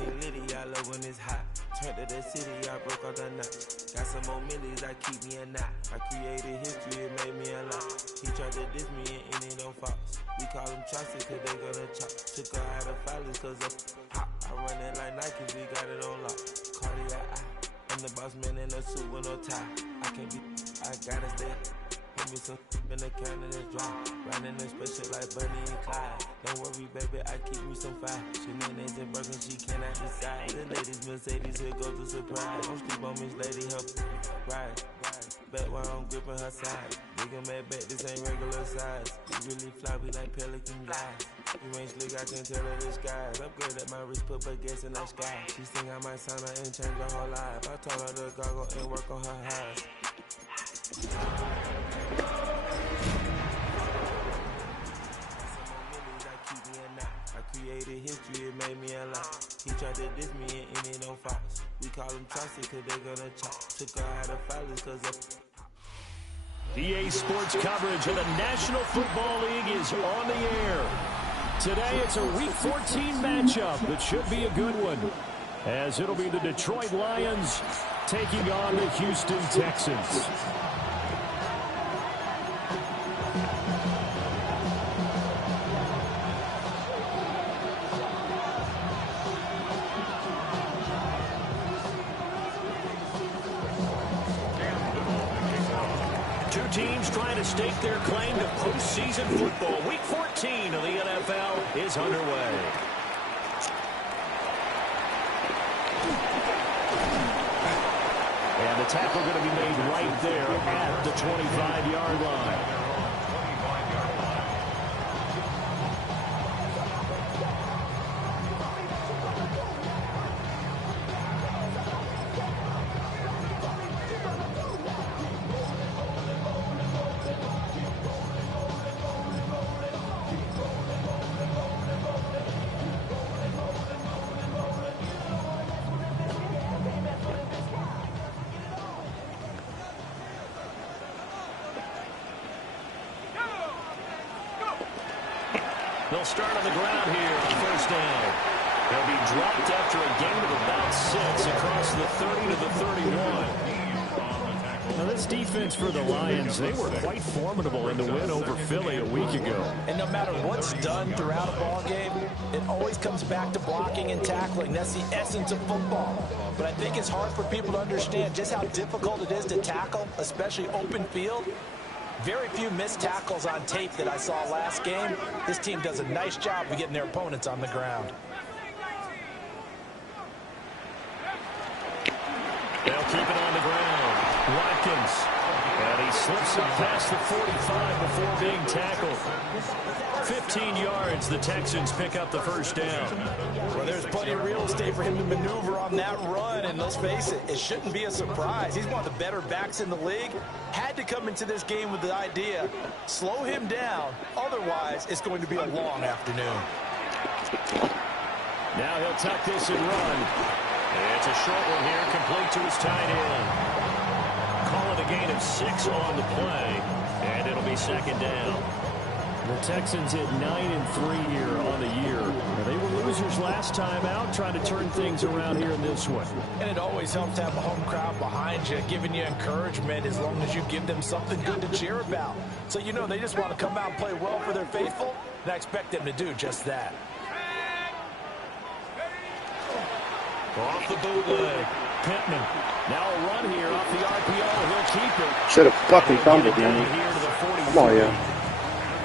everything litty, I love when it's hot. Turned to the city, I broke all the knots. Got some more millies, I keep me a knot. I created history, it made me a lot. He tried to diss me and it don't false. We call them chopsticks cause they gonna chop. Took her out of filers cause of hot. I run it like Nike, we got it on lock. Cardiac eye. I'm the boss man in a suit with no tie. I can't be, I gotta stay. Put me some in the can and it's dry. Riding in special like Bunny and Clyde. Don't worry, baby, I keep me some fire. Shenanigans and Birkin, she cannot decide. The ladies Mercedes, here goes the surprise. Don't sleep on Miss Lady, help ride. Back while I'm gripping her side. Nigga mad back, this ain't regular size. You really fly, we like pelican guys. You ain't slick, I can tell her the skies. Upgrade at my wrist, put baguettes in the sky. She think I might sign her and change her whole life. I told her to goggle and work on her eyes. I created history, it made me a lot. He tried to diss me and it don't false. We call them chopsticks cause they gonna chop. Took her out of filers cause of EA Sports coverage of the National Football League is on the air. Today it's a Week 14 matchup that should be a good one, as it'll be the Detroit Lions taking on the Houston Texans. Two teams trying to stake their claim to postseason football. Week 14 of the NFL is underway. And the tackle going to be made right there at the 25-yard line. They'll start on the ground here on first down. They'll be dropped after a gain of about 6 across the 30 to the 31. Now this defense for the Lions, they were quite formidable in the win over Philly a week ago. And no matter what's done throughout a ball game, it always comes back to blocking and tackling. That's the essence of football. But I think it's hard for people to understand just how difficult it is to tackle, especially open field. Very few missed tackles on tape that I saw last game. This team does a nice job of getting their opponents on the ground. They'll keep it on the ground. Watkins. And he slips up past the 45 before being tackled. 15 yards, the Texans pick up the first down. Well, there's plenty of real estate for him to maneuver on that run, and let's face it, it shouldn't be a surprise. He's one of the better backs in the league. Had to come into this game with the idea, slow him down, otherwise it's going to be a long afternoon. Now he'll tuck this and run. It's a short one here, complete to his tight end. Call it a gain of 6 on the play, and it'll be second down. The Texans hit 9-3 here on the year. Now, they were losers last time out, trying to turn things around here in this one. And it always helps to have a home crowd behind you, giving you encouragement as long as you give them something good to cheer about. So you know they just want to come out and play well for their faithful, and I expect them to do just that. Off the bootleg, Pittman. Now a run here off the RPO. He'll keep it. Should have fucking fumbled, man. Come on, yeah.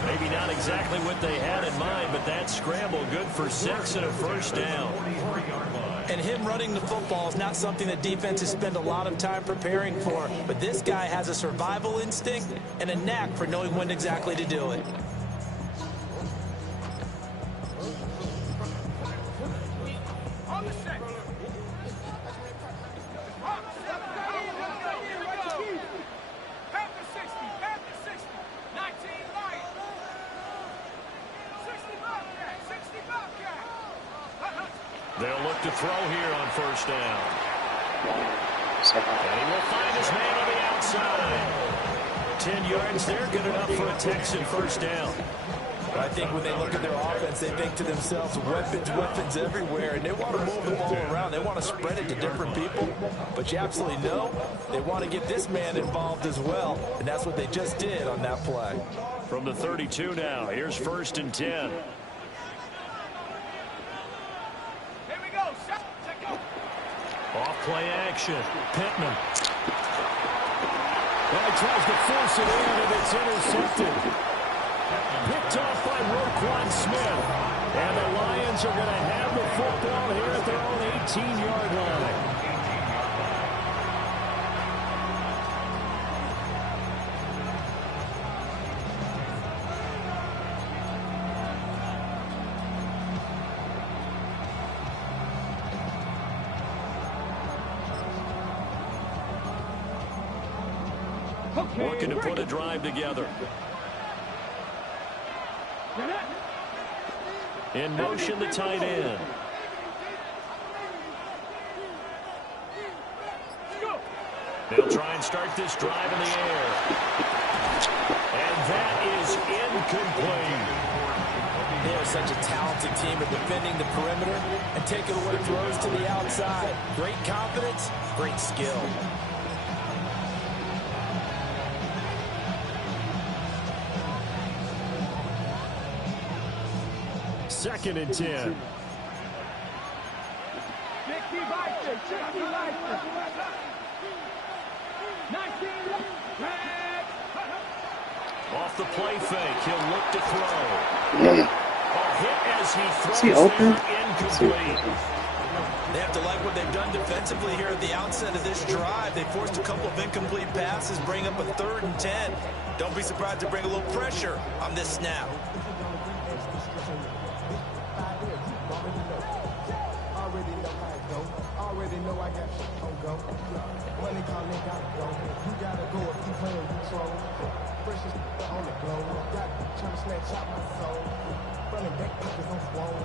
Maybe not exactly what they had in mind, but that scramble good for 6 and a first down. And him running the football is not something that defenses spend a lot of time preparing for. But this guy has a survival instinct and a knack for knowing when exactly to do it. They'll look to throw here on first down. And he will find his man on the outside. 10 yards there, good enough for a Texan first down. But I think when they look at their offense, they think to themselves, weapons, weapons everywhere, and they want to move the ball around. They want to spread it to different people. But you absolutely know they want to get this man involved as well, and that's what they just did on that play. From the 32 now, here's 1st and 10. Off-play action. Pittman. Well, he tries to force it in, and it's intercepted. Picked off by Roquan Smith. And the Lions are going to have the football here at their own 18-yard line. Working to put a drive together. In motion, the tight end. They'll try and start this drive in the air. And that is incomplete. They are such a talented team at defending the perimeter and taking away throws to the outside. Great confidence, great skill. 2nd and 10. Off the play fake, he'll look to throw. A hit as he throws incomplete. They have to like what they've done defensively here at the outset of this drive. They forced a couple of incomplete passes, bring up a 3rd and 10. Don't be surprised to bring a little pressure on this snap.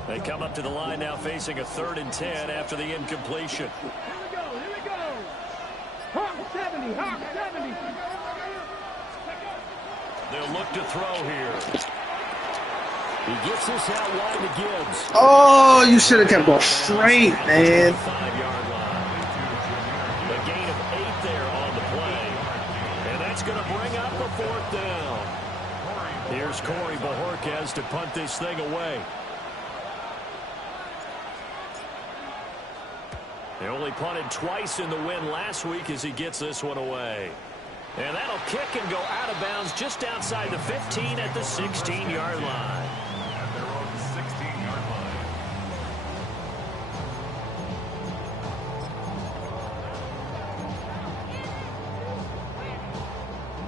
They come up to the line now facing a 3rd and 10 after the incompletion. Here we go. Hawk 70, Hawk 70. They'll look to throw here. He gets this out wide to Gibbs. Oh, you should have kept going straight, man. 5-yard line. A gain of 8 there on the play. And that's going to bring up a 4th down. Here's Corey Bojorquez to punt this thing away. They only punted twice in the win last week as he gets this one away. And that'll kick and go out of bounds just outside the 15 at the 16-yard line.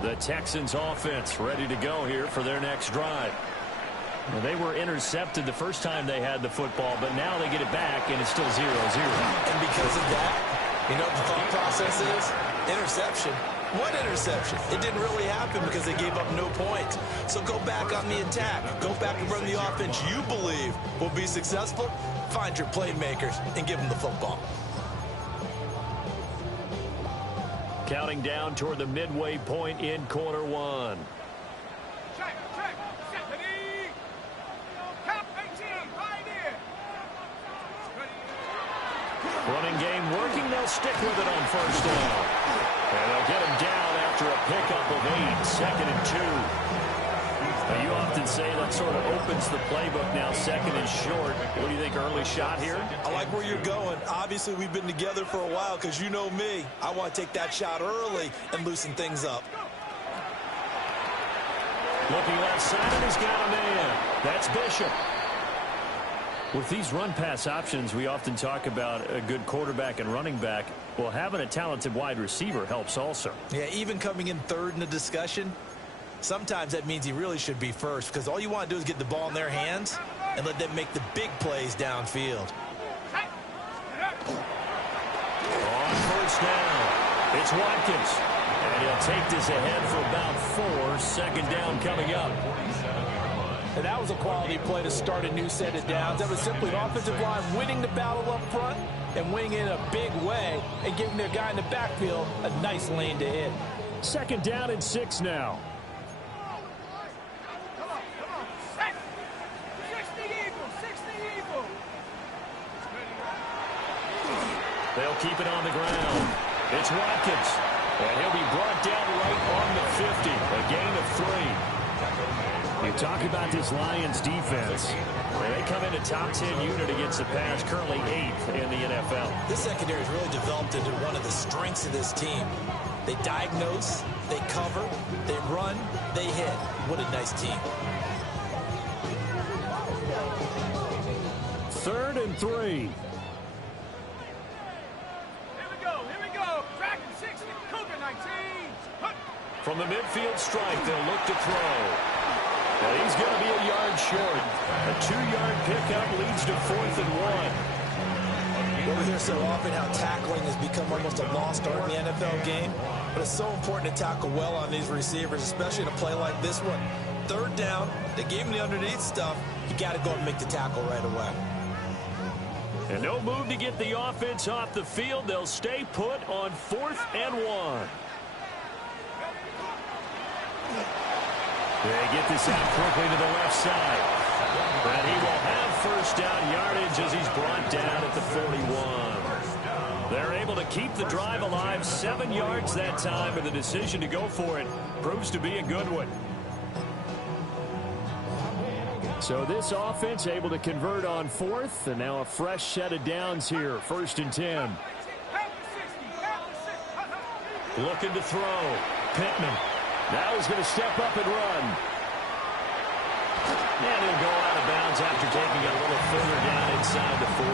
The Texans offense ready to go here for their next drive. Well, they were intercepted the first time they had the football, but now they get it back, and it's still 0-0. And because of that, you know what the thought process is? Interception. What interception? It didn't really happen because they gave up no points. So go back on the attack. Go back and run the offense you believe will be successful. Find your playmakers and give them the football. Counting down toward the midway point in quarter one. Check. Stephanie. Cap 18, right here. Running game working. They'll stick with it on 1st down. And they'll get him down after a pickup of 8. 2nd and 2. Now, you often say that sort of opens the playbook now, 2nd and short. What do you think, early shot here? I like where you're going. Obviously, we've been together for a while because you know me. I want to take that shot early and loosen things up. Looking left side, and he's got a man. That's Bishop. With these run-pass options, we often talk about a good quarterback and running back. Well, having a talented wide receiver helps also. Yeah, even coming in 3rd in the discussion, sometimes that means he really should be 1st because all you want to do is get the ball in their hands and let them make the big plays downfield. On 1st down, it's Watkins. And he'll take this ahead for about 4. 2nd down coming up. And that was a quality play to start a new set of downs. That was simply an offensive line winning the battle up front and winning in a big way and giving their guy in the backfield a nice lane to hit. 2nd down and 6 now. They'll keep it on the ground. It's Watkins. And he'll be brought down right on the 50. A gain of 3. You talk about this Lions defense. They come in a top 10 unit against the pass, currently 8th in the NFL. This secondary has really developed into one of the strengths of this team. They diagnose, they cover, they run, they hit. What a nice team. 3rd and 3. Here we go. Dragon 60, Cougar 19. From the midfield strike, they'll look to throw. Well, he's going to be a yard short. A 2-yard pickup leads to 4th and 1. We hear so often how tackling has become almost a lost art in the NFL game, but it's so important to tackle well on these receivers, especially in a play like this one. 3rd down, they gave him the underneath stuff. You got to go and make the tackle right away. And no move to get the offense off the field. They'll stay put on 4th and 1. They get this out quickly to the left side. And he will have first down yardage as he's brought down at the 41. They're able to keep the drive alive, 7 yards that time, and the decision to go for it proves to be a good one. So this offense able to convert on 4th, and now a fresh set of downs here, 1st and 10. Looking to throw. Pittman. Now he's going to step up and run. And he'll go out of bounds after taking it a little further down inside the 40.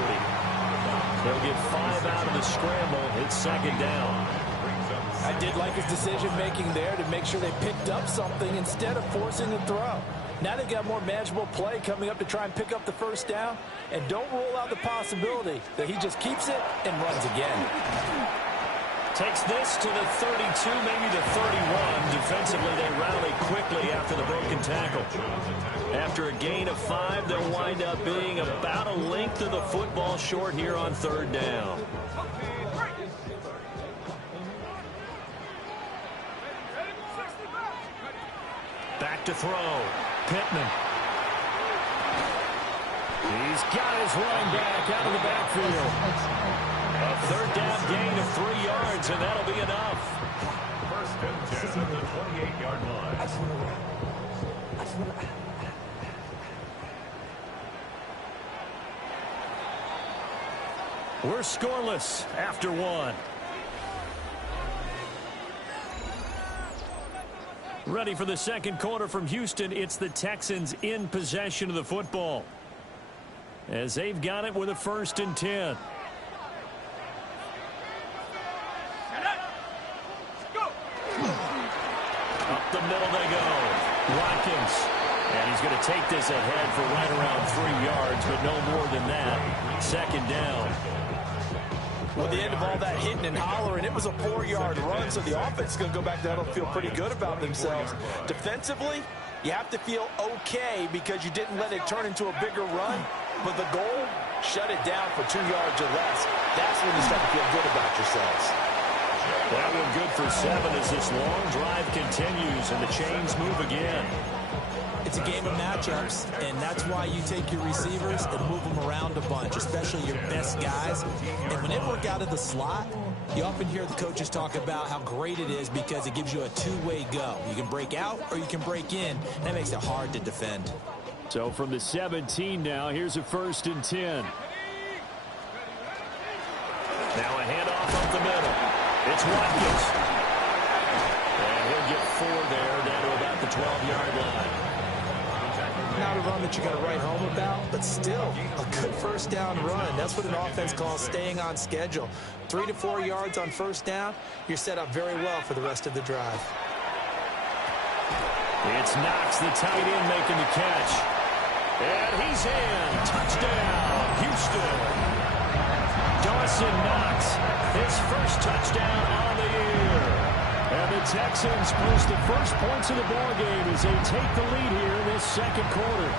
They'll get 5 out of the scramble. It's 2nd down. I did like his decision-making there to make sure they picked up something instead of forcing the throw. Now they've got more manageable play coming up to try and pick up the first down. And don't rule out the possibility that he just keeps it and runs again. Takes this to the 32, maybe the 31. Defensively, they rally quickly after the broken tackle. After a gain of 5, they'll wind up being about a length of the football short here on 3rd down. Back to throw. Pittman. He's got his running back out of the backfield. A 3rd down gain of 3 yards, and that'll be enough. 1st and 10 at the 28-yard line. We're scoreless after 1. Ready for the second quarter from Houston. It's the Texans in possession of the football, as they've got it with a 1st and 10. Up the middle they go. Watkins. And he's going to take this ahead for right around 3 yards, but no more than that. 2nd down. Well, at the end of all that hitting and hollering, it was a 4-yard run, so the offense is going to go back there and feel pretty good about themselves. Defensively, you have to feel okay because you didn't let it turn into a bigger run, but the goal, shut it down for 2 yards or less. That's when you start to feel good about yourselves. That one good for 7 as this long drive continues and the chains move again. It's a game of matchups, and that's why you take your receivers and move them around a bunch, especially your best guys. And when they work out of the slot, you often hear the coaches talk about how great it is because it gives you a two-way go. You can break out or you can break in. That makes it hard to defend. So from the 17 now, here's a 1st and 10. Now a handoff up the middle. It's Watkins. And he'll get 4 there, down to about the 12-yard line. Not a run that you're going to write home about, but still a good 1st down run. That's what an offense calls staying on schedule. 3 to 4 yards on 1st down, you're set up very well for the rest of the drive. It's Knox, the tight end, making the catch. And he's in. Touchdown, Houston. Dawson Knox, his first touchdown on the year. And the Texans post the first points of the ballgame as they take the lead here in this 2nd quarter.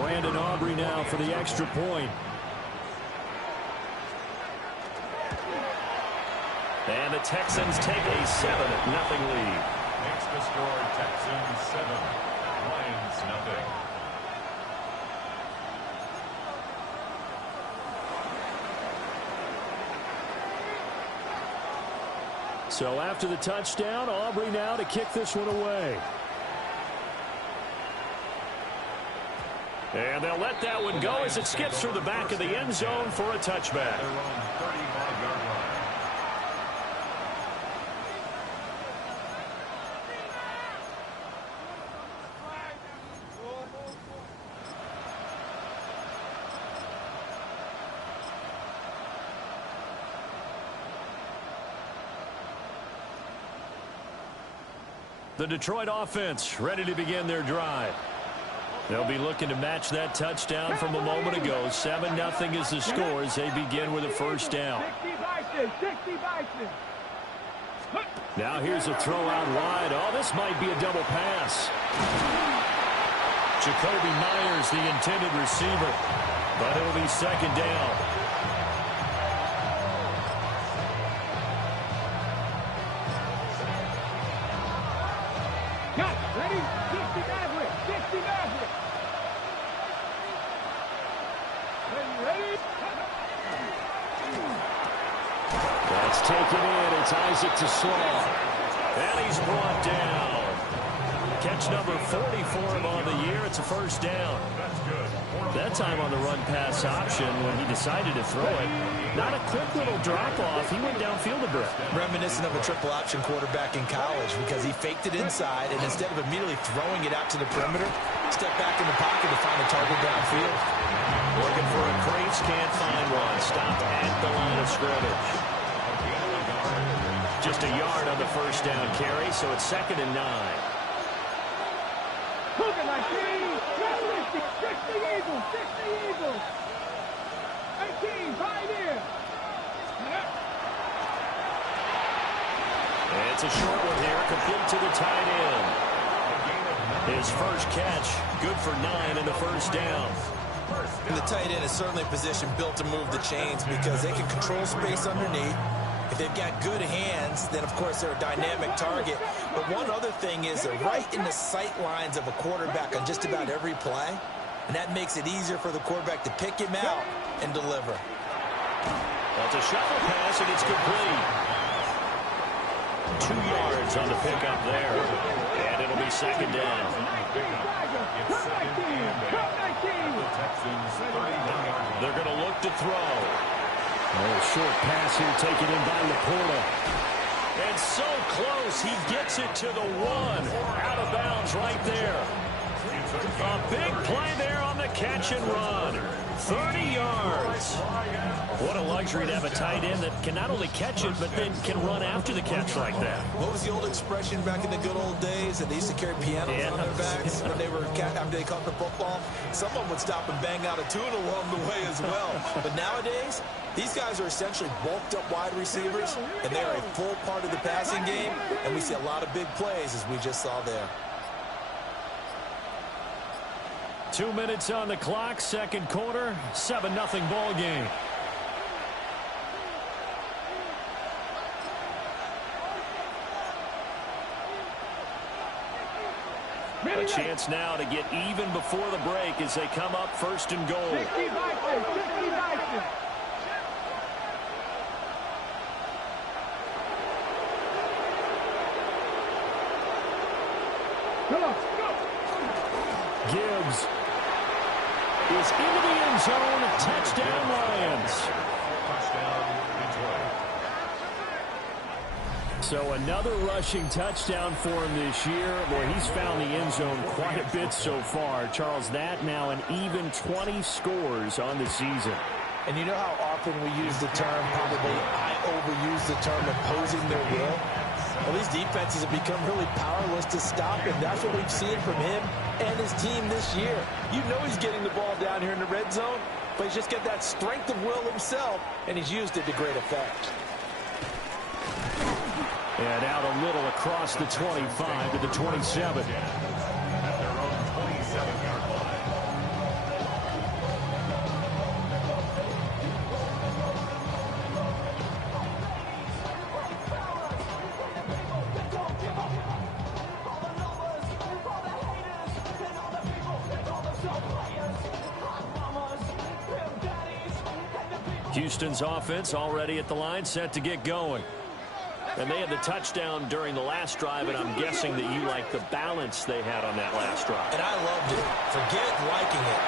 Brandon Aubrey now for the extra point. And the Texans take a 7-0 lead. Makes the score Texans 7, Lions 0. So after the touchdown, Aubrey now to kick this one away. And they'll let that one go as it skips through the back of the end zone for a touchback. The Detroit offense ready to begin their drive. They'll be looking to match that touchdown from a moment ago. 7-0 is the score as they begin with a first down. Now here's a throw out wide. Oh, this might be a double pass. Jacoby Myers, the intended receiver, but it'll be second down. Ready? 60 Maverick. 60 Maverick. Ready? That's taken in. It's Isaac to Slaw. And he's brought down. Catch number 40 for him on the year. It's a first down. That time on the run-pass option when he decided to throw it. Not a quick little drop-off. He went downfield a bit. Reminiscent of a triple-option quarterback in college because he faked it inside, and instead of immediately throwing it out to the perimeter, stepped back in the pocket to find a target downfield. Looking for a crease, can't find one. Stopped at the line of scrimmage. Just a yard on the first down carry, so it's 2nd and 9. Looking like 60 Eagles. 60 Eagles. 18, right here. It's a short one here, complete to the tight end. His first catch, good for 9 in the first down. And the tight end is certainly a position built to move the chains because they can control space underneath. If they've got good hands, then, of course, they're a dynamic target. But one other thing is they're right in the sight lines of a quarterback on just about every play. And that makes it easier for the quarterback to pick him out and deliver. That's a shuffle pass, and it's complete. 2 yards on the pickup there. And it'll be second down. They're going to look to throw. Oh, short pass here taken in by Laporta. And so close, he gets it to the 1. Out of bounds right there. A big play there on the catch and run. 30 yards. What a luxury to have a tight end that can not only catch it, but then can run after the catch like that. What was the old expression back in the good old days that they used to carry pianos on their backs when they were after they caught the football? Someone would stop and bang out a tune along the way as well. But nowadays, these guys are essentially bulked up wide receivers, and they are a full part of the passing game, and we see a lot of big plays as we just saw there. 2 minutes on the clock, second quarter, 7-0 ball game. A chance now to get even before the break as they come up 1st and goal. 60 Vikings. 60 Vikings. Come on. Gibbs is into the end zone. Touchdown, Lions. So another rushing touchdown for him this year. Boy, he's found the end zone quite a bit so far. Charles, that now an even 20 scores on the season. And you know how often we use the term, probably I overuse the term opposing their will? Well, these defenses have become really powerless to stop him. That's what we've seen from him and his team this year. You know he's getting the ball down here in the red zone, but he's just got that strength of will himself, and he's used it to great effect. And out a little across the 25 to the 27. At their own 27-yard line. Houston's offense already at the line, set to get going. And they had the touchdown during the last drive, and I'm guessing that you like the balance they had on that last drive. And I loved it. Forget liking it.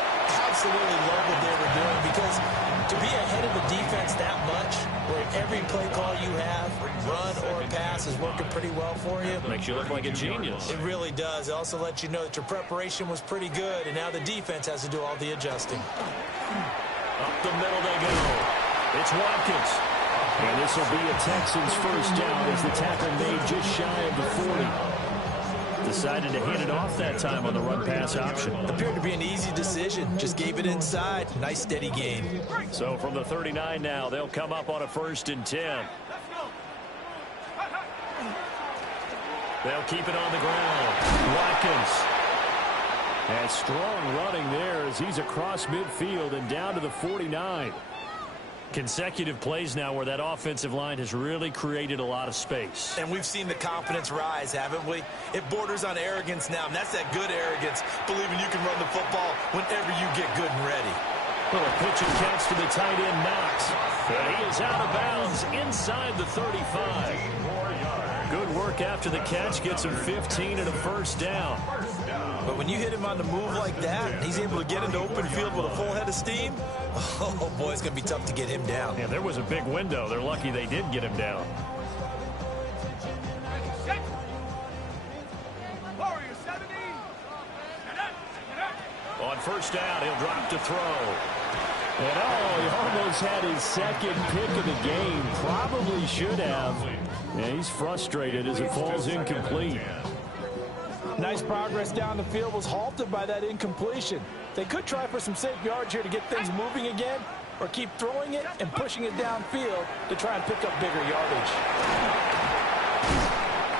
Absolutely love what they were doing, because to be ahead of the defense that much, where every play call you have, run or pass, is working pretty well for you. Makes you look like a genius. It really does. It also lets you know that your preparation was pretty good, and now the defense has to do all the adjusting. Up the middle they go. It's Watkins. And this will be a Texans first down as the tackle made just shy of the 40. Decided to hand it off that time on the run-pass option. Appeared to be an easy decision. Just gave it inside. Nice, steady gain. So from the 39 now, they'll come up on a 1st and 10. They'll keep it on the ground. Watkins. And strong running there as he's across midfield and down to the 49. Consecutive plays now where that offensive line has really created a lot of space. And we've seen the confidence rise, haven't we? It borders on arrogance now, and that's that good arrogance, believing you can run the football whenever you get good and ready. Little pitch and catch to the tight end, Knox. And he is out of bounds inside the 35. Good work after the catch, gets him 15 and a first down. But when you hit him on the move like that, and he's able to get into open field with a full head of steam, oh boy, it's going to be tough to get him down. Yeah, there was a big window. They're lucky they did get him down. On first down, he'll drop to throw. And he almost had his second pick of the game. Probably should have. Yeah, he's frustrated as it falls incomplete. Nice progress down the field, was halted by that incompletion. They could try for some safe yards here to get things moving again, or keep throwing it and pushing it downfield to try and pick up bigger yardage.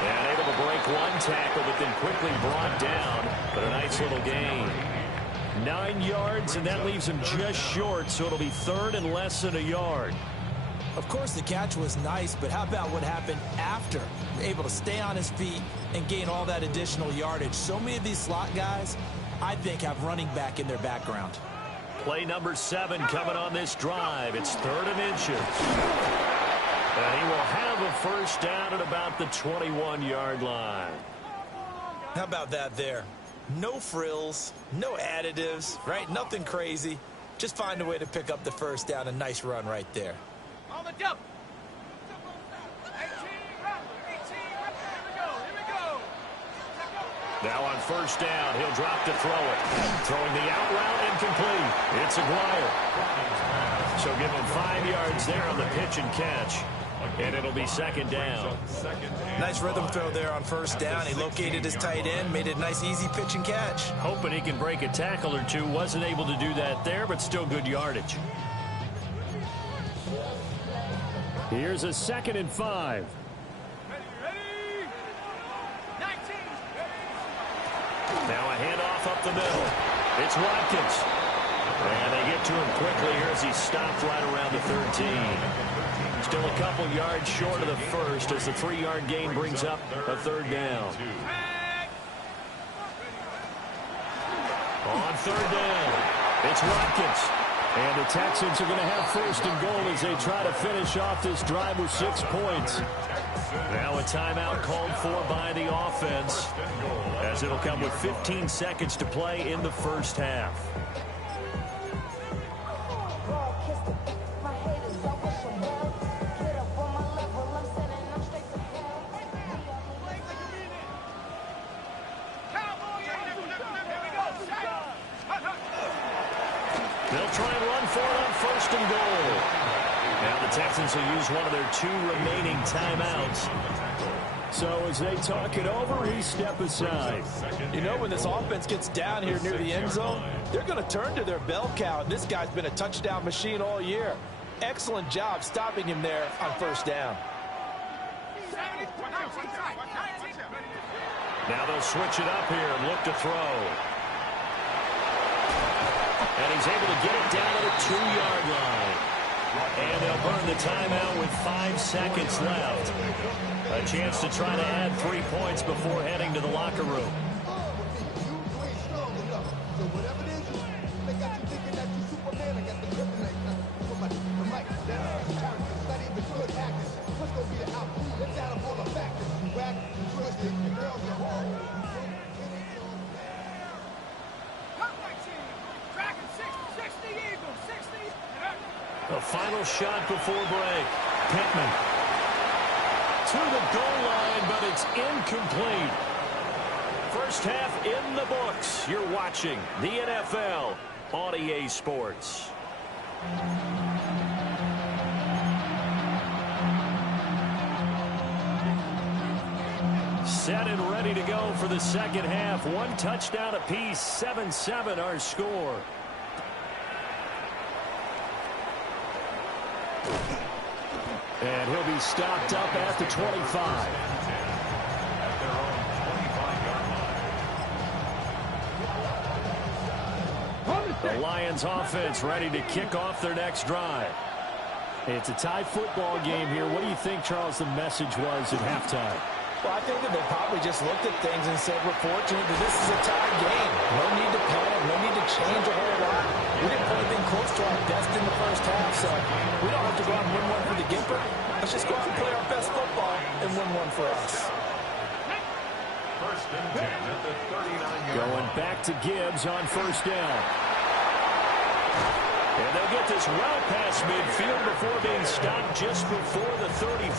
And able to break one tackle, but then quickly brought down. But a nice little gain. 9 yards, and that leaves him just short, so it'll be 3rd and less than a yard. Of course, the catch was nice, but how about what happened after? Able to stay on his feet and gain all that additional yardage. So many of these slot guys, I think, have running back in their background. Play number 7 coming on this drive. It's 3rd and inches. And he will have a first down at about the 21-yard line. How about that there? No frills, no additives, right? Nothing crazy. Just find a way to pick up the first down. A nice run right there. On the double. 18, here we go. Now on first down, he'll drop to throw it. Throwing the out route incomplete. It's Aguirre. So give him 5 yards there on the pitch and catch. And it'll be 2nd down. Nice rhythm throw there on first down. He located his tight end, made it a nice, easy pitch and catch. Hoping he can break a tackle or two. Wasn't able to do that there, but still good yardage. Here's a 2nd and 5. Ready? 19. Now a handoff up the middle. It's Watkins. And they get to him quickly here as he stopped right around the 13. Still a couple yards short of the first as the 3-yard gain brings up a 3rd down. On 3rd down, it's Watkins. And the Texans are going to have 1st and goal as they try to finish off this drive with 6 points. Now a timeout called for by the offense as it'll come with 15 seconds to play in the first half. They'll try and run for it on 1st and goal. Now the Texans will use one of their 2 remaining timeouts. So as they talk it over, we step aside. You know, when this offense gets down here near the end zone, they're going to turn to their bell cow. And this guy's been a touchdown machine all year. Excellent job stopping him there on 1st down. Now they'll switch it up here and look to throw. And he's able to get it down to the 2-yard line. And they'll burn the timeout with 5 seconds left. A chance to try to add 3 points before heading to the locker room. Let's go get it out. Let's add a A final shot before break. Pittman to the goal line, but it's incomplete. First half in the books. You're watching the NFL on EA Sports. Set and ready to go for the second half. One touchdown apiece, 7-7 our score. And he'll be stopped up at the 25. At their own 25-yard line. The Lions offense ready to kick off their next drive. It's a tie football game here. What do you think, Charles, the message was at halftime? Well, I think that they probably just looked at things and said, we're fortunate that this is a tied game. No need to panic, no need to change a whole lot. We didn't play anything close to our best in the first half, so we don't have to go out and win one for the Gipper. Let's just go out and play our best football and win one for us. First and 10 at the 39-yard line. Going back to Gibbs on first down. And they'll get this well past midfield before being stopped just before the 35.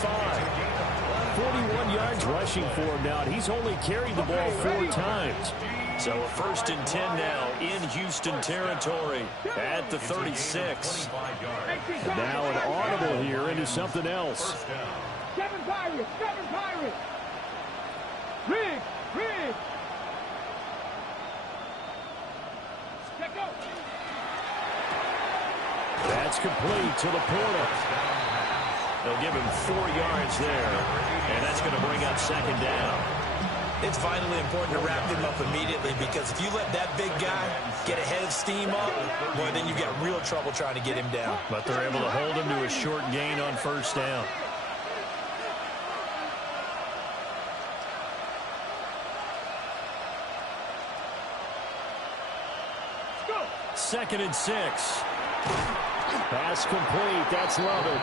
41 yards rushing for him now, and he's only carried the ball 4 times. So a first and 10 now in Houston territory at the 36. And now an audible here into something else. 7 Pirates, 7 Pirates. Rig. Check out. That's complete to the Porter. They'll give him 4 yards there, and that's going to bring up second down. It's vitally important to wrap him up immediately, because if you let that big guy get a head of steam up, boy, then you get real trouble trying to get him down. But they're able to hold him to a short gain on first down. Second and 6. Pass complete. That's Lovett.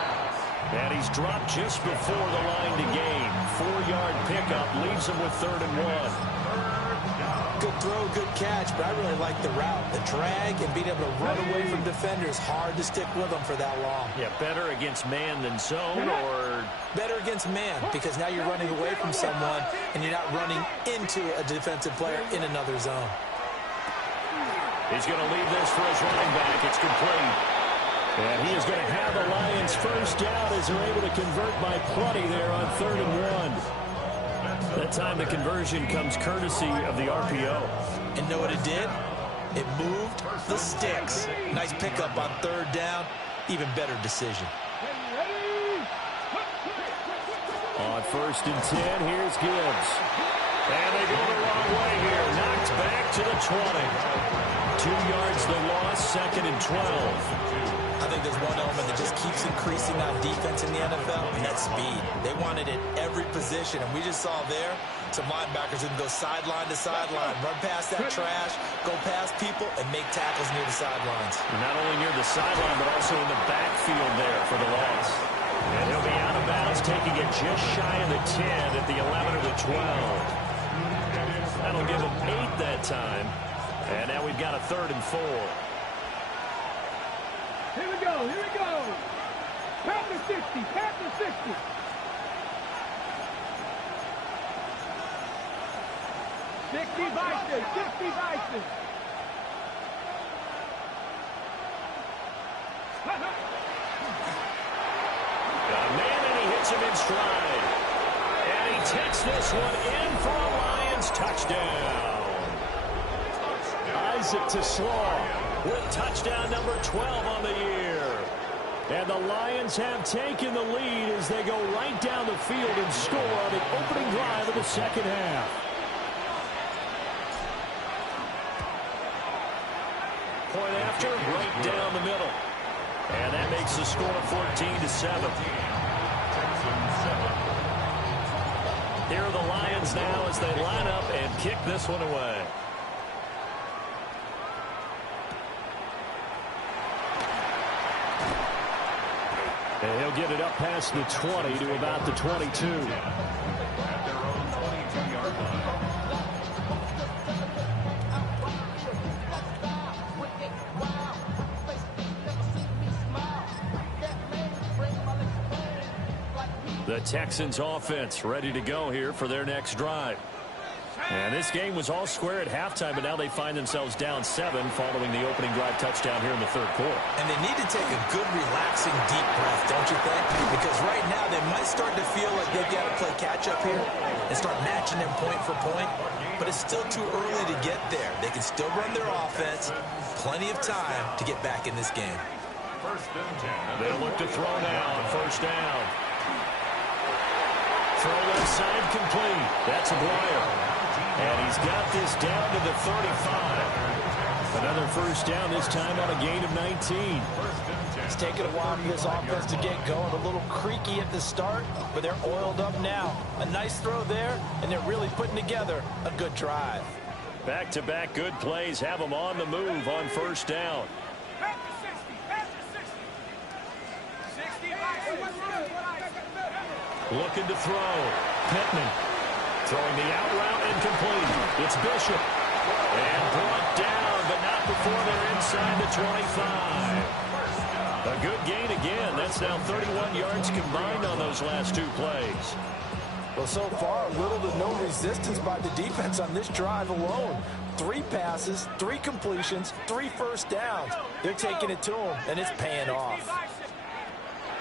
And he's dropped just before the line to gain. 4-yard pickup leaves him with 3rd and 1. Good throw, good catch, but I really like the route. The drag and being able to run away from defenders, hard to stick with them for that long. Yeah, better against man than zone, or better against man, because now you're running away from someone and you're not running into a defensive player in another zone. He's going to leave this for his running back. It's complete. And he is going to have the Lions first down as they're able to convert by plenty there on 3rd and 1. That time the conversion comes courtesy of the RPO. And know what it did? It moved the sticks. Nice pickup on 3rd down. Even better decision. On 1st and 10, here's Gibbs. And they go the wrong way here. Knocked back to the 20. 2 yards the loss, 2nd and 12. I think there's one element that just keeps increasing on defense in the NFL, and that's speed. They want it at every position, and we just saw there some linebackers who can go sideline to sideline, run past that trash, go past people, and make tackles near the sidelines. Not only near the sideline, but also in the backfield there for the loss. And he'll be out of bounds, taking it just shy of the 10 at the 11 or the 12. That'll give him 8 that time. And now we've got a 3rd and 4. Here we go. Panther 60, Panther 60. Sixty Bison. A man, and he hits him in stride. And he takes this one in for a Lions touchdown. Isaac to Slaw with touchdown number 12 on the year. And the Lions have taken the lead as they go right down the field and score on the opening drive of the second half. Point after, right down the middle. And that makes the score 14-7. Here are the Lions now as they line up and kick this one away. And he'll get it up past the 20 to about the 22. At their own 22-yard line. The Texans offense ready to go here for their next drive. And this game was all square at halftime, but now they find themselves down 7 following the opening drive touchdown here in the third quarter. And they need to take a good, relaxing, deep breath, don't you think? Because right now they might start to feel like they've got to play catch-up here and start matching them point for point. But it's still too early to get there. They can still run their offense. Plenty of time to get back in this game. They'll look to throw now. First down. Throw left side complete. That's a Breyer. And he's got this down to the 35. Another first down, this time on a gain of 19. It's taken a while for this offense to get going. A little creaky at the start, but they're oiled up now. A nice throw there, and they're really putting together a good drive. Back-to-back good plays have them on the move on first down. Looking to throw. Pittman throwing the out route incomplete. It's Bishop. And brought down, but not before they're inside the 25. A good gain again. That's now 31 yards combined on those last 2 plays. Well, so far, little to no resistance by the defense on this drive alone. 3 passes, 3 completions, 3 first downs. They're taking it to him, and it's paying off.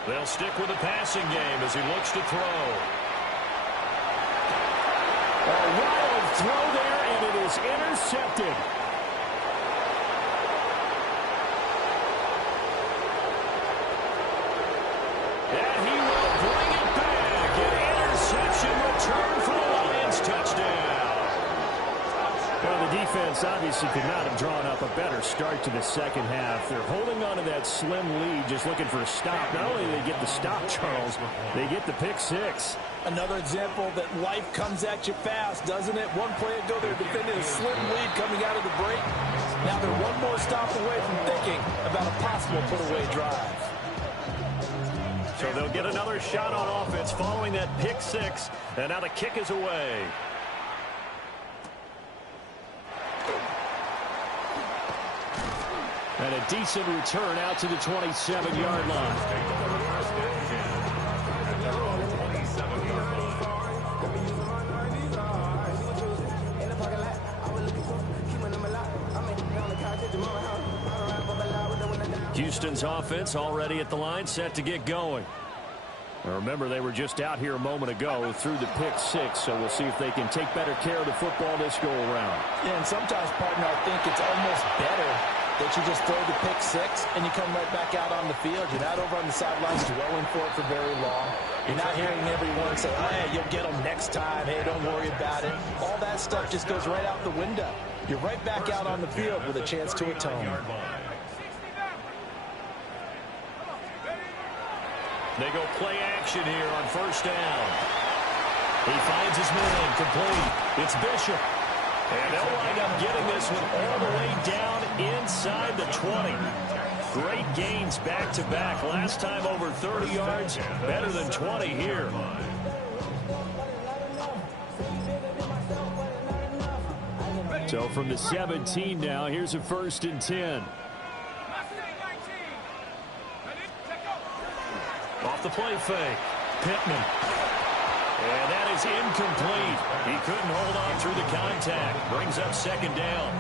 They'll stick with the passing game as he looks to throw. A wild throw there, and it is intercepted. And he will bring it back. An interception return for the Lions touchdown. Well, the defense obviously could not have drawn up a better start to the second half. They're holding on to that slim lead, just looking for a stop. Not only do they get the stop, Charles, they get the pick 6. Another example that life comes at you fast, doesn't it? One play ago, they're defending a slim lead coming out of the break. Now they're one more stop away from thinking about a possible put-away drive. So they'll get another shot on offense following that pick 6, and now the kick is away. And a decent return out to the 27-yard line. Houston's offense already at the line, set to get going. Remember, they were just out here a moment ago through the pick 6, so we'll see if they can take better care of the football this go-around. Yeah, and sometimes, partner, I think it's almost better that you just throw the pick 6 and you come right back out on the field. You're not over on the sidelines dwelling for it for very long. You're not hearing everyone say, oh, hey, you'll get them next time. Hey, don't worry about it. All that stuff just goes right out the window. You're right back out on the field with a chance to atone. They go play action here on first down. He finds his man complete. It's Bishop. And they'll wind up getting this one all the way down inside the 20. Great gains back-to-back. Last time over 30 yards, better than 20 here. So from the 17 now, here's a 1st and 10. Off the play fake. Pittman. And that is incomplete. He couldn't hold on through the contact. Brings up second down.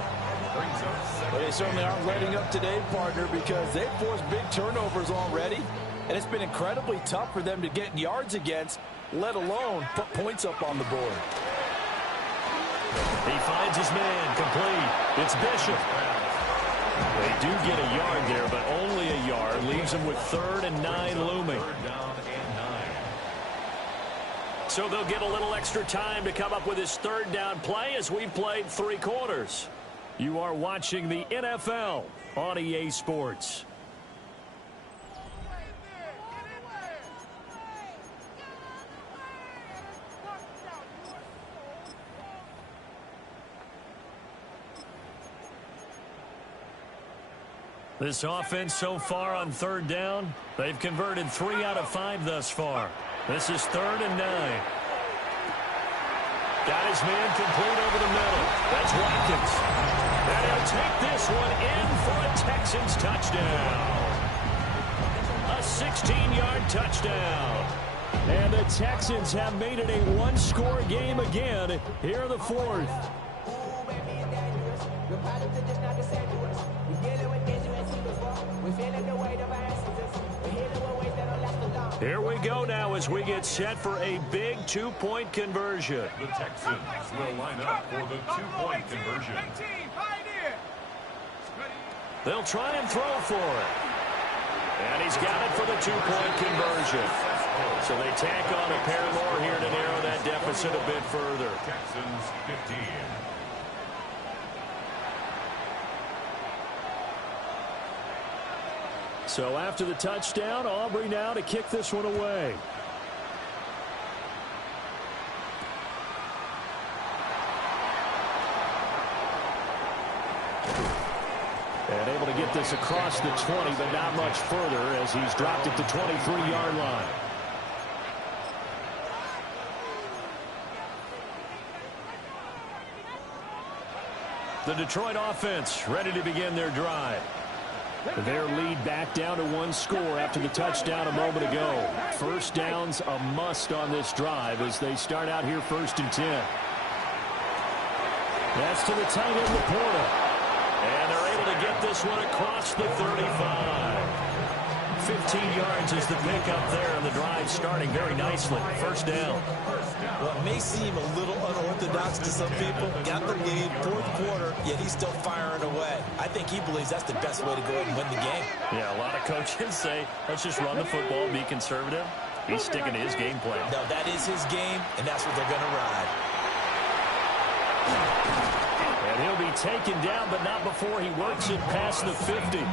Well, they certainly aren't letting up today, partner, because they've forced big turnovers already. And it's been incredibly tough for them to get yards against, let alone put points up on the board. He finds his man complete. It's Bishop. They do get a yard there, but only a yard. Leaves them with 3rd and 9 looming. So they'll get a little extra time to come up with his 3rd down play as we've played 3 quarters. You are watching the NFL on EA Sports. This offense so far on 3rd down, they've converted 3 out of 5 thus far. This is 3rd and 9. Got his man complete over the middle. That's Watkins. And he'll take this one in for a Texans touchdown. A 16-yard touchdown. And the Texans have made it a one-score game again here in the fourth. Here we go now as we get set for a big two-point conversion. The Texans will line up for the two-point conversion. They'll try and throw for it. And he's got it for the two-point conversion. So they tack on a pair more here to narrow that deficit a bit further. Texans 15. So after the touchdown, Aubrey now to kick this one away. And able to get this across the 20, but not much further as he's dropped it to 23-yard line. The Detroit offense ready to begin their drive. Their lead back down to one score after the touchdown a moment ago. First down's a must on this drive as they start out here 1st and 10. That's to the tight end, Laporta. And they're able to get this one across the 35. 15 yards is the pickup there, and the drive starting very nicely. First down. Well, it may seem a little unorthodox to some people. Got the lead, fourth quarter, yet he's still firing away. I think he believes that's the best way to go ahead and win the game. Yeah, a lot of coaches say, let's just run the football, be conservative. He's sticking to his game plan. No, that is his game, and that's what they're going to ride. And he'll be taken down, but not before he works it past the 50.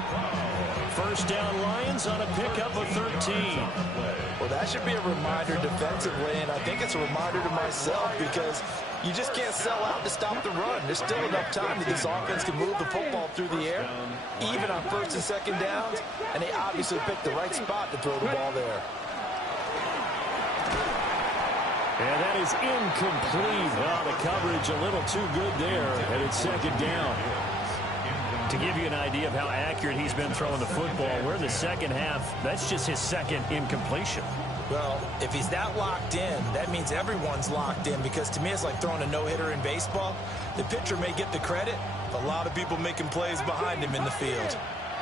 First down, Lions on a pickup of 13. Well, that should be a reminder defensively, and I think it's a reminder to myself because you just can't sell out to stop the run. There's still enough time that this offense can move the football through the air, even on 1st and 2nd downs, and they obviously picked the right spot to throw the ball there. And that is incomplete. Well, the coverage a little too good there, and it's 2nd down. To give you an idea of how accurate he's been throwing the football, we're in the second half. That's just his second incompletion. Well, if he's that locked in, that means everyone's locked in because to me it's like throwing a no-hitter in baseball. The pitcher may get the credit, a lot of people making plays behind him in the field.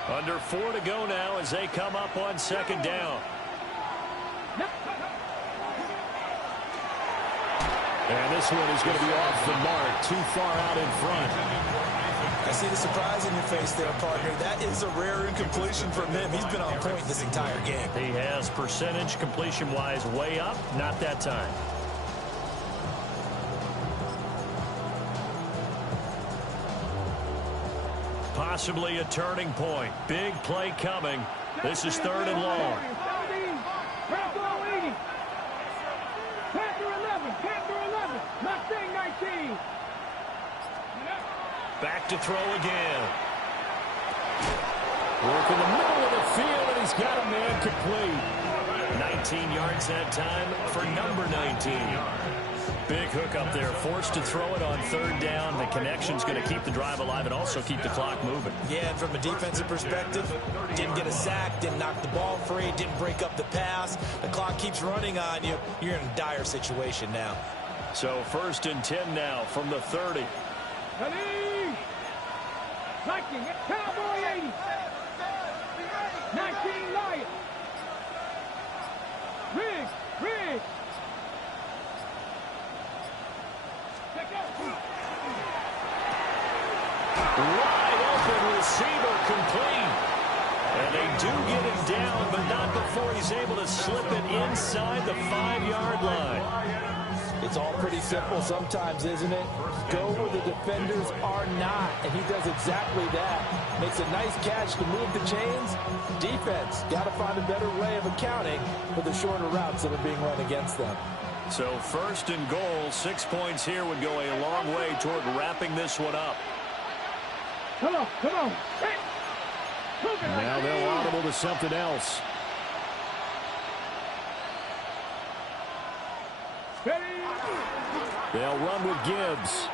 Under 4 to go now as they come up on 2nd down. And this one is going to be off the mark, too far out in front. I see the surprise in your face there, partner. That is a rare incompletion from him. He's been on point this entire game. He has percentage completion-wise way up, not that time. Possibly a turning point. Big play coming. This is 3rd and long. Back to throw again. Work in the middle of the field, and he's got a man complete. 19 yards that time for number 19. Big hook up there, forced to throw it on 3rd down. The connection's going to keep the drive alive and also keep the clock moving. Yeah, and from a defensive perspective, didn't get a sack, didn't knock the ball free, didn't break up the pass. The clock keeps running on you. You're in a dire situation now. So 1st and 10 now from the 30. Viking, Cowboy 80. 19 Lions. Riggs. Wide open receiver complete. And they do get him down, but not before he's able to slip it inside the 5-yard line. It's all pretty simple sometimes, isn't it? Go where the defenders are not, and he does exactly that. Makes a nice catch to move the chains. Defense, got to find a better way of accounting for the shorter routes that are being run against them. So 1st and goal, 6 points here would go a long way toward wrapping this one up. Come on. Hey. Now they'll audible to something else. They'll run with Gibbs.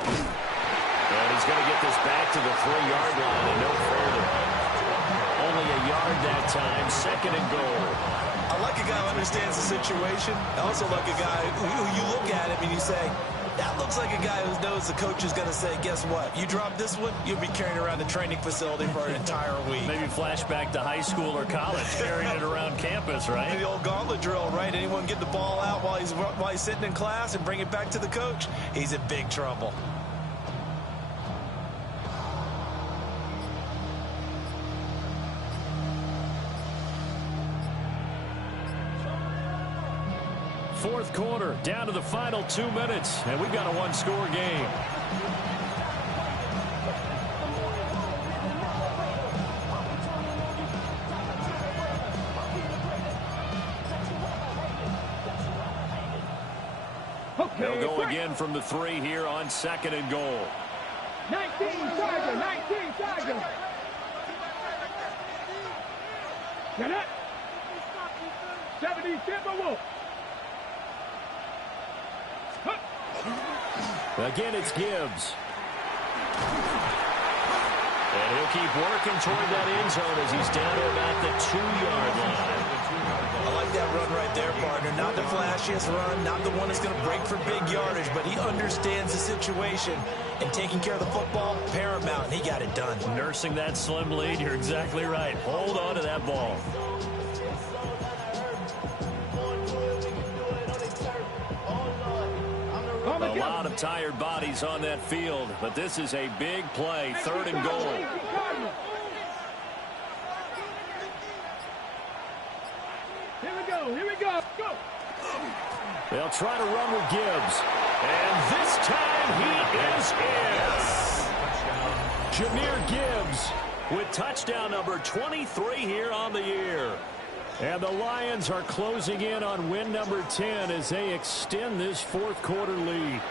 And he's going to get this back to the 3-yard line and no further. Only a yard that time, 2nd and goal. I I like a guy who understands the situation. I also like a guy who you look at him and you say, that looks like a guy who knows the coach is going to say, guess what? You drop this one, you'll be carrying around the training facility for an entire week. Maybe flashback to high school or college, carrying it around campus, right? The old gauntlet drill, right? Anyone get the ball out while he's sitting in class and bring it back to the coach? He's in big trouble. Fourth quarter, down to the final 2 minutes, and we've got a one-score game. They'll go again from the 3 here on 2nd and goal. 19 Tiger, 19 Tiger. Get it. 70 Timberwolves. Again, it's Gibbs. And he'll keep working toward that end zone as he's down to about the 2-yard line. I like that run right there, partner. Not the flashiest run, not the one that's going to break for big yardage, but he understands the situation. And taking care of the football, paramount, and he got it done. Nursing that slim lead, you're exactly right. Hold on to that ball. A lot of tired bodies on that field, but this is a big play, 3rd and goal. Here we go, go! They'll try to run with Gibbs. And this time he is in. Jahmyr Gibbs with touchdown number 23 here on the year. And the Lions are closing in on win number 10 as they extend this 4th quarter lead.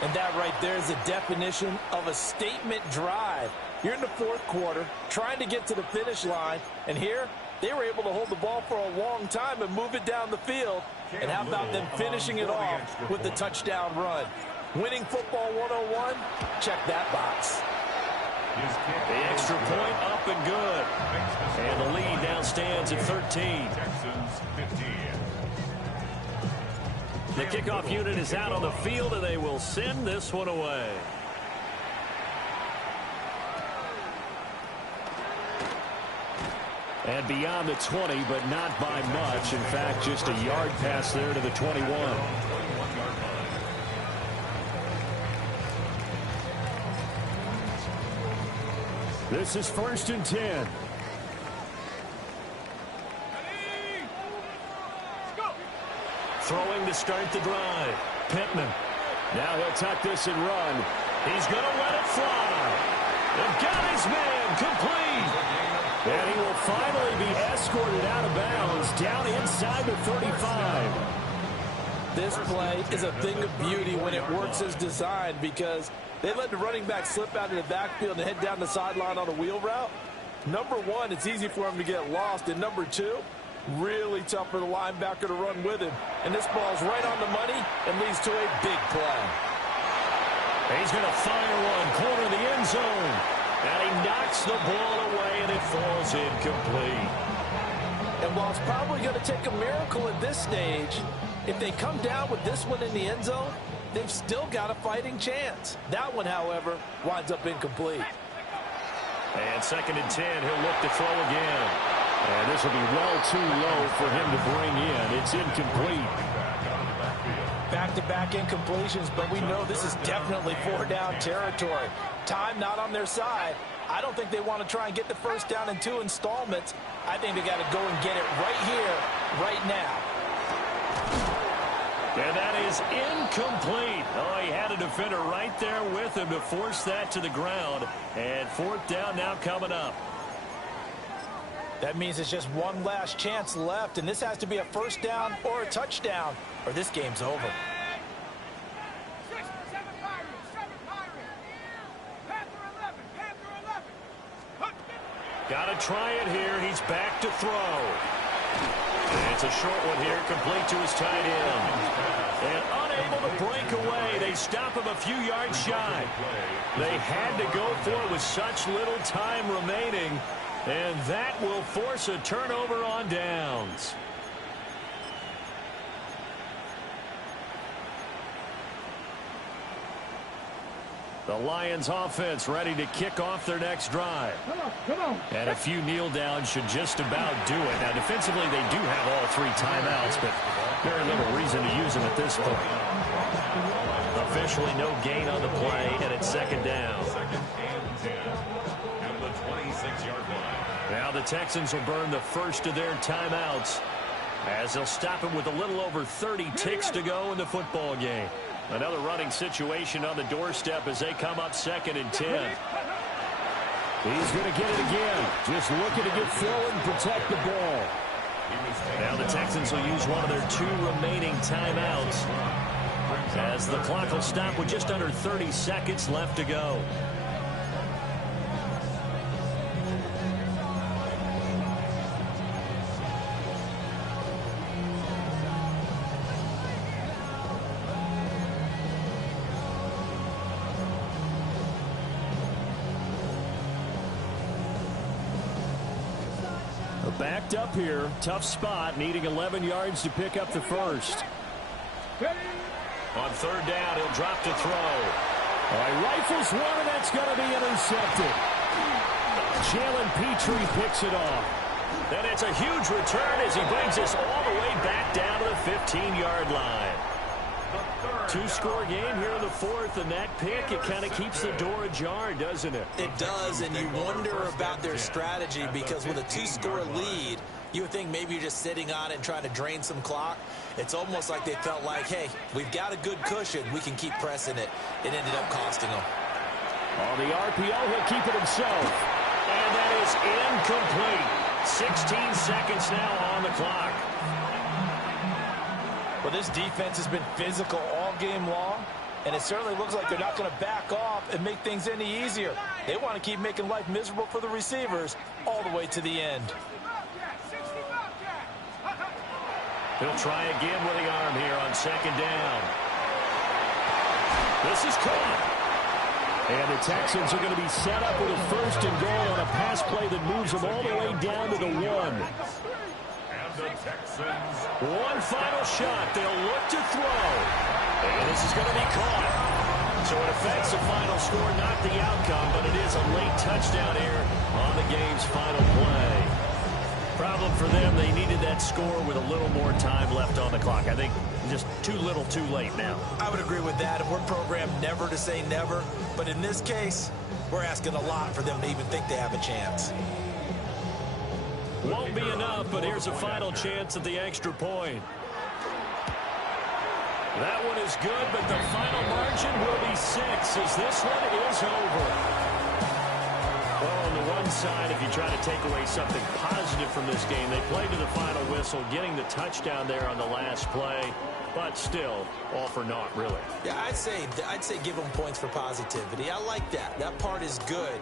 And that right there is the definition of a statement drive. You're in the 4th quarter, trying to get to the finish line, and here they were able to hold the ball for a long time and move it down the field. And how about them finishing it off with the touchdown run? Winning football 101, check that box. The extra point up and good. And the lead now stands at 13. The kickoff unit is out on the field, and they will send this one away. And beyond the 20, but not by much. In fact, just a yard pass there to the 21. This is 1st and 10. Throwing to start the drive. Pittman. Now he'll tuck this and run. He's going to let it fly. They've got his man complete. And he will finally be escorted out of bounds down inside the 35. This play is a thing of beauty when it works as designed because they let the running back slip out of the backfield and head down the sideline on a wheel route. Number one, it's easy for him to get lost. And number two, really tough for the linebacker to run with him. And this ball's right on the money and leads to a big play. He's going to fire one, corner of the end zone. And he knocks the ball away, and it falls incomplete. And while it's probably going to take a miracle at this stage, if they come down with this one in the end zone, they've still got a fighting chance. That one, however, winds up incomplete. And 2nd and 10, he'll look to throw again. And this will be well too low for him to bring in. It's incomplete. Back-to-back incompletions, but we know this is definitely 4-down territory. Time not on their side. I don't think they want to try and get the first down in 2 installments. I think they got to go and get it right here, right now. And that is incomplete. Oh, he had a defender right there with him to force that to the ground. And 4th down now coming up. That means it's just one last chance left, and this has to be a first down or a touchdown, or this game's over. Got to try it here. He's back to throw. And it's a short one here, complete to his tight end. And unable to break away. They stop him a few yards shy. They had to go for it with such little time remaining. And that will force a turnover on downs. The Lions offense ready to kick off their next drive. Come on. And a few kneel downs should just about do it. Now, defensively, they do have all 3 timeouts, but very little reason to use them at this point. Officially no gain on the play, and it's second down. Second and 10 at the 26-yard line. Now the Texans will burn the first of their timeouts as they'll stop him with a little over 30 ticks to go in the football game. Another running situation on the doorstep as they come up second and 10. He's going to get it again. Just looking to get forward and protect the ball. Now the Texans will use one of their 2 remaining timeouts as the clock will stop with just under 30 seconds left to go. Backed up here. Tough spot. Needing 11 yards to pick up the first. On third down, he'll drop to throw. All right, rifles one, and that's going to be intercepted. Jalen Petrie picks it off. And it's a huge return as he brings us all the way back down to the 15-yard line. 2-score game here in the fourth, and that pick, it kind of keeps the door ajar, doesn't it? It does, and you wonder about their strategy because with a 2-score lead, you would think maybe you're just sitting on it and trying to drain some clock. It's almost like they felt like, hey, we've got a good cushion. We can keep pressing it. It ended up costing them. On the RPO, he'll keep it himself. And that is incomplete. 16 seconds now on the clock. Well, this defense has been physical all game long, and it certainly looks like they're not going to back off and make things any easier. They want to keep making life miserable for the receivers all the way to the end. He'll try again with the arm here on second down. This is caught. And the Texans are going to be set up with a first and goal on a pass play that moves them all the way down to the 1. The Texans. One final shot. They'll look to throw. And this is going to be caught. So it affects the final score, not the outcome, but it is a late touchdown here on the game's final play. Problem for them, they needed that score with a little more time left on the clock. I think just too little too late now. I would agree with that. And we're programmed never to say never. But in this case, we're asking a lot for them to even think they have a chance. Won't be enough, but here's a final chance at the extra point. That one is good, but the final margin will be 6 as this one is over. Well, on the one side, if you try to take away something positive from this game, they played to the final whistle, getting the touchdown there on the last play, but still, all for naught, really. Yeah, I'd say give them points for positivity. I like that. That part is good.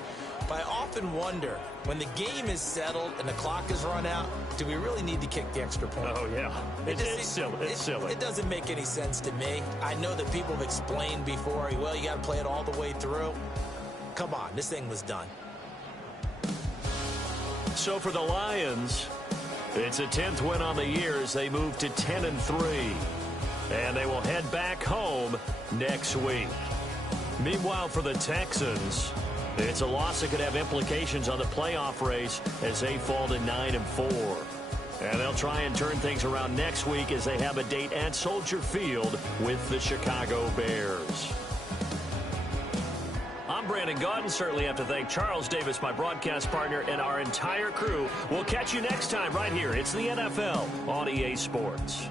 But I often wonder, when the game is settled and the clock is run out, do we really need to kick the extra point? Oh, yeah. It's silly. It's silly. It doesn't make any sense to me. I know that people have explained before, well, you got to play it all the way through. Come on, this thing was done. So for the Lions, it's a 10th win on the year as they move to 10-3. And they will head back home next week. Meanwhile, for the Texans, it's a loss that could have implications on the playoff race as they fall to 9-4. And they'll try and turn things around next week as they have a date at Soldier Field with the Chicago Bears. I'm Brandon Gaudin. Certainly have to thank Charles Davis, my broadcast partner, and our entire crew. We'll catch you next time right here. It's the NFL on EA Sports.